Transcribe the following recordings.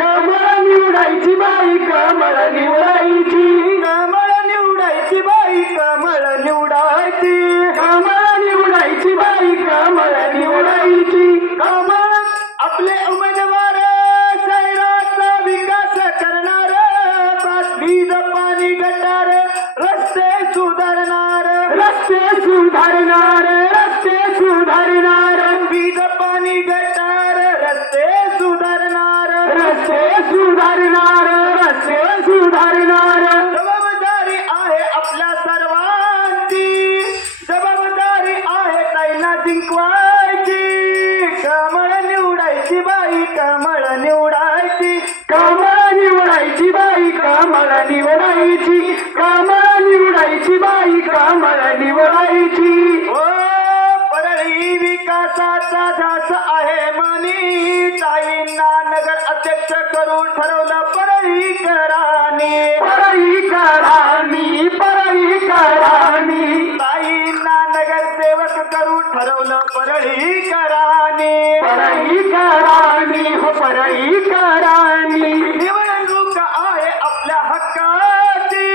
कमळ निवडायची बाई कमळ निवडायची कमळ निवडायची बाई कमळ निवडायची कमळ निवडायची बाई कमळ निवडायची कमळ आपले उमेदवार शहराचा विकास करणार वीज पाणी गटार रस्ते सुधारणार रस्ते सुधारणार रस्ते सुधारणार वीज पाणी गटार रस्ते सुधारणार रस्ते सुधारणार रस्ते सुधारणार जबाबदारी आहे आपल्या सर्वांची जबाबदारी आहे ताईंना जिंकवायची कमळ निवडायची बाई कमळ निवडायची कमळ निवडायची बाई कमळ निवडायची कमळ निवडायची बाई कमळ निवडायची ओ परळी विकासाचा ध्यास आहे मनी ताईंना नगर अध्यक्ष करून ठरवलं परळीकरांनी परळीकरांनी परळीकरांनी ताईंना नगरसेवक करून ठरवलं परळीकरांनी परळीकरांनी हो परळीकरांनी निवडणूक आहे आपल्या हक्काची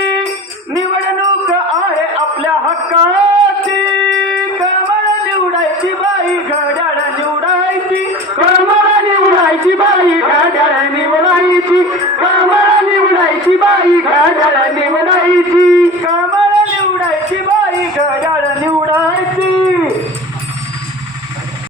निवडणूक आहे आपल्या हक्काची कमळ निवडायची बाई घड्याळ निवडायची कमळ निवडायची बाई